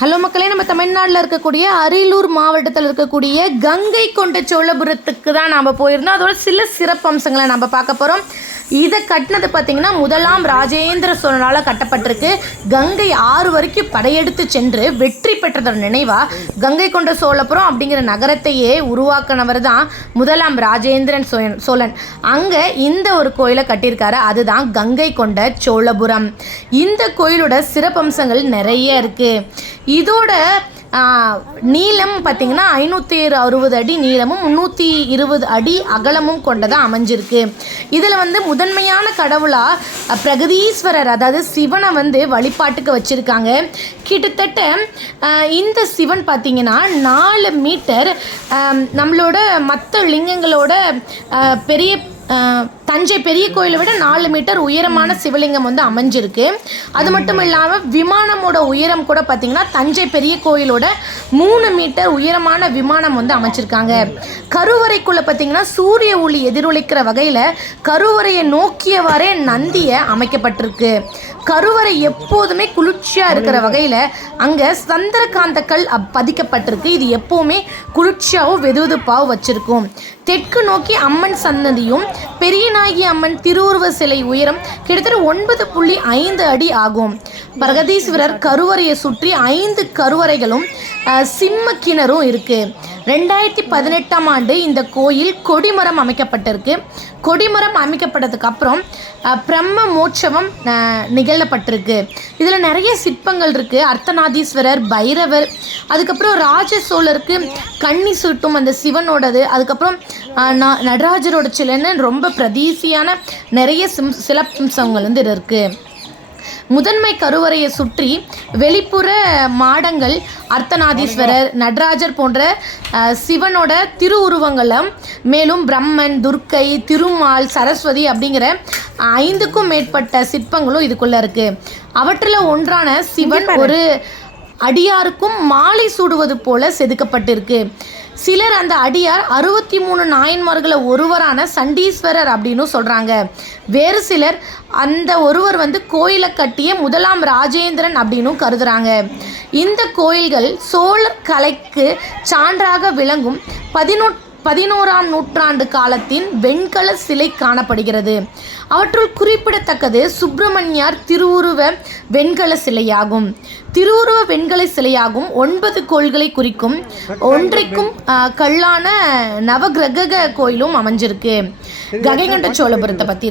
Hello மக்களே, நம்ம தமிழ்நாட்டில் இருக்கக்கூடிய அரியலூர் மாவட்டத்தில் இருக்கக்கூடிய கங்கை கொண்ட சோழபுரத்துக்கு தான் நாம் போயிருந்தோம். அதோட சில சிறப்பம்சங்களை நம்ம பார்க்க போகிறோம். இதை கட்டினது பார்த்திங்கன்னா முதலாம் ராஜேந்திர சோழனால் கட்டப்பட்டிருக்கு. கங்கை 6 வரைக்கும் படையெடுத்து சென்று வெற்றி பெற்றதோட நினைவாக கங்கை கொண்ட சோழபுரம் அப்படிங்கிற நகரத்தையே உருவாக்கினவர் தான் முதலாம் ராஜேந்திரன் சோழன். அங்கே இந்த ஒரு கோயிலை கட்டியிருக்காரு, அதுதான் கங்கை கொண்ட சோழபுரம். இந்த கோயிலோட சிறப்பம்சங்கள் நிறைய இருக்குது. இதோட நீளம் பார்த்திங்கன்னா 560 அடி நீளமும் 320 அடி அகலமும் கொண்டதாக அமைஞ்சிருக்கு. இதில் முதன்மையான கடவுளாக பிரகதீஸ்வரர், அதாவது சிவனை வழிபாட்டுக்கு வச்சுருக்காங்க. கிட்டத்தட்ட இந்த சிவன் பார்த்திங்கன்னா 4 மீட்டர் நம்மளோட மற்ற லிங்கங்களோட பெரிய தஞ்சை பெரிய கோயிலை விட 4 மீட்டர் உயரமான சிவலிங்கம் அமைஞ்சிருக்கு. அது மட்டும் இல்லாமல் விமானமோட உயரம் கூட பார்த்திங்கன்னா தஞ்சை பெரிய கோயிலோட 3 மீட்டர் உயரமான விமானம் அமைச்சிருக்காங்க. கருவறைக்குள்ளே பார்த்திங்கன்னா சூரிய ஒளி எதிரொலிக்கிற வகையில் கருவறையை நோக்கியவாறே நந்தியை அமைக்கப்பட்டிருக்கு. கருவறை எப்போதுமே குளிர்ச்சியாக இருக்கிற வகையில் அங்கே சந்திரகாந்த கல் பதிக்கப்பட்டிருக்கு. இது எப்போவுமே குளிர்ச்சியாகவும் வெதுவெதுப்பாகவும் வச்சுருக்கும். தெற்கு நோக்கி அம்மன் சன்னதியும் பெரியநாயகி அம்மன் திருவுருவ சிலை உயரம் கிட்டத்தட்ட 9.5 அடி ஆகும். பிரகதீஸ்வரர் கருவறையை சுற்றி 5 கருவறைகளும் சிம்ம கிணறும் இருக்குது. 2018ஆம் ஆண்டு இந்த கோயில் கொடிமரம் அமைக்கப்பட்டிருக்கு. கொடிமரம் அமைக்கப்பட்டதுக்கு அப்புறம் பிரம்ம மோட்சவம் நிகழப்பட்டிருக்கு. இதில் நிறைய சிற்பங்கள் இருக்குது. அர்த்தநாதீஸ்வரர், பைரவர், அதுக்கப்புறம் ராஜ சோழருக்கு கன்னி சூட்டும் அந்த சிவனோடது, அதுக்கப்புறம் நடராஜரோட சிலைன்னு ரொம்ப பிரதீசியான நிறைய சிலப்பம்சங்கள் இருக்குது. முதன்மை கருவறையை சுற்றி வெளிப்புற மாடங்கள் அர்த்தநாதீஸ்வரர், நடராஜர் போன்ற சிவனோட திருவுருவங்களும், மேலும் பிரம்மன், துர்க்கை, திருமால், சரஸ்வதி அப்படிங்கிற 5க்கும் மேற்பட்ட சிற்பங்களும் இதுக்குள்ளே இருக்குது. அவற்றில் ஒன்றான சிவன் ஒரு அடியாருக்கும் மாலை சூடுவது போல செதுக்கப்பட்டிருக்கு. சிலர் அந்த அடியார் 63 நாயன்மார்களை ஒருவரான சண்டீஸ்வரர் அப்படின்னு சொல்கிறாங்க. வேறு சிலர் அந்த ஒருவர் கோயிலை கட்டிய முதலாம் ராஜேந்திரன் அப்படின்னு கருதுகிறாங்க. இந்த கோயில்கள் சோழர் கலைக்கு சான்றாக விளங்கும் 11ஆம் நூற்றாண்டு காலத்தின் வெண்கல சிலை காணப்படுகிறது. அவற்றுள் குறிப்பிடத்தக்கது சுப்பிரமணியார் திருவுருவ வெண்கல சிலையாகும். திருவுருவ வெண்கல சிலையாகும் 9 கோள்களை குறிக்கும் ஒன்றைக்கும் கல்லான நவகிரக கோயிலும் அமைஞ்சிருக்கு. கங்கை கொண்ட சோழபுரத்தை பற்றி